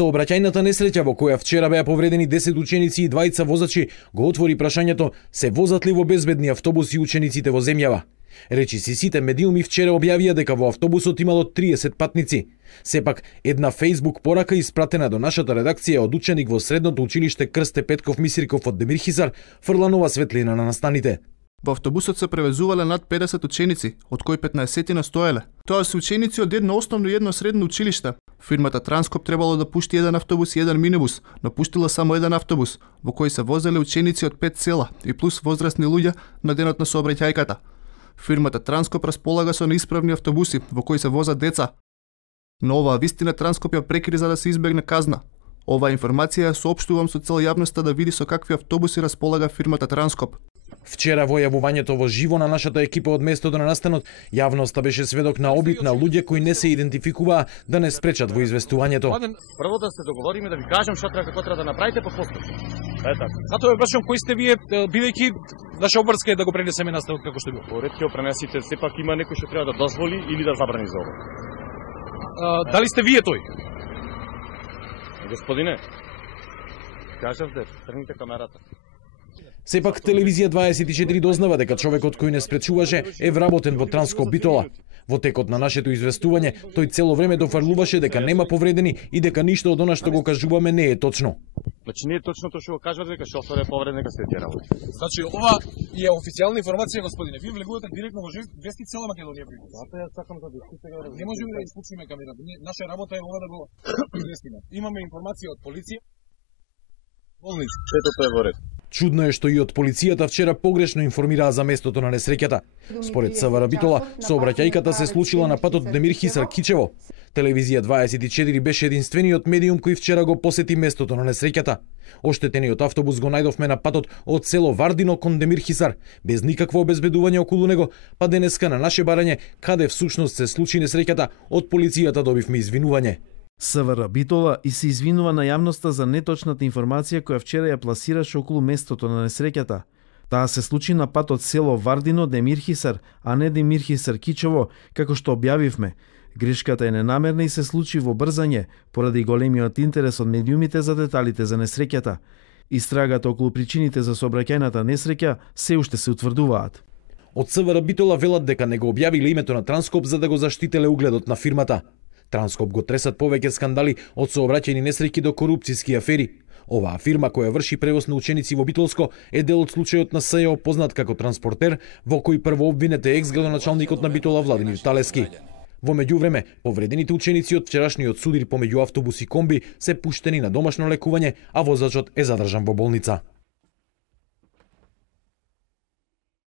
Сообраќајната несреќа во која вчера беа повредени 10 ученици и 2 возачи го отвори прашањето се возат ли во безбедни автобуси учениците во земјава. Речиси сите медиуми вчера објавија дека во автобусот имало 30 патници. Сепак, една Facebook порака испратена до нашата редакција од ученик во средното училиште Крсте Петков Мисирков од Демирхисар фрла нова светлина на настаните. Во автобусот се превезувале над 50 ученици, од кои 15 стоеле. Тоа се ученици од едно основно и едно средно училиште. Фирмата Транскоп требало да пушти еден автобус и еден минибус, но пуштила само еден автобус, во кој се возеле ученици од 5 села и плюс возрастни луѓе на денот на сообраќајката. Фирмата Транскоп располага со неисправни автобуси во кои се возат деца. Но оваа вистина Транскоп ја прекри за да се избегне казна. Оваа информација ја соопштувам со цел јавноста да види со какви автобуси располага фирмата Транскоп. Вчера во јавувањето во живо на нашата екипа од местото на настанот, јавноста беше сведок на обид на луѓе кои не се идентификуваа да не спречат во известувањето. Прво да се договориме да ви кажам што треба да направите по постапок. Така. Затоа башам кои сте вие бидејќи наша обврска е да го пренесеме настанот како што било. Поред ќе го пренесите, сепак има некој што треба да дозволи или да забрани за ова. Дали сте вие тој? Господине, кажавте, тргнете камерата. Сепак телевизија 24 дознава дека човекот кој не спречуваше е вработен во Транскоп Битола. Во текот на нашето известување, тој цело време дофрлуваше дека нема повредени и дека ништо од она што го кажуваме не е точно. Значи не е точно тоа што го кажувате дека шофер е повреден, дека се тера. Значи ова е официјална информација, господине. Вие влегувате директно во вестник цела Македонија. Затоа ја сакам да дискутираме. Не можеме да исклучиме камерата. Наша работа е ова да го известиме. Имаме информација од полиција. Болница. Сето тоа е во ред. Чудно е што и од полицијата вчера погрешно информираа за местото на несреќата. Според СВР Битола, сообраќајката се случила на патот Демирхисар Кичево. Телевизија 24 беше единствениот медиум кој вчера го посети местото на несреќата. Оштетениот автобус го најдовме на патот од село Вардино кон Демирхисар, без никакво обезбедување околу него, па денеска на наше барање каде всушност се случи несреќата, од полицијата добивме извинување. СВР Битола и се извинува на јавноста за неточната информација која вчера ја пласираше околу местото на несреќата. Таа се случи на пат од село Вардино Демирхисар, а не Демирхисар Кичево, како што објавивме. Грешката е ненамерна и се случи во брзање, поради големиот интерес од медиумите за деталите за несреќата. Истрагата околу причините за сообраќајната несреќа се уште се утврдуваат. Од СВР Битола велат дека не го објавиле името на Транскоп за да го заштителе угледот на фирмата. Транскоп го тресат повеќе скандали од сообраќајни несреќи до корупцијски афери. Оваа фирма која врши превоз на ученици во Битолско е дел од случајот на СЈО познат како Транспортер, во кој прво обвинет е екс-градоначалникот на Битола Владимир Талески. Во меѓувреме, повредените ученици од вчерашниот судир помеѓу автобус и комби се пуштени на домашно лекување, а возачот е задржан во болница.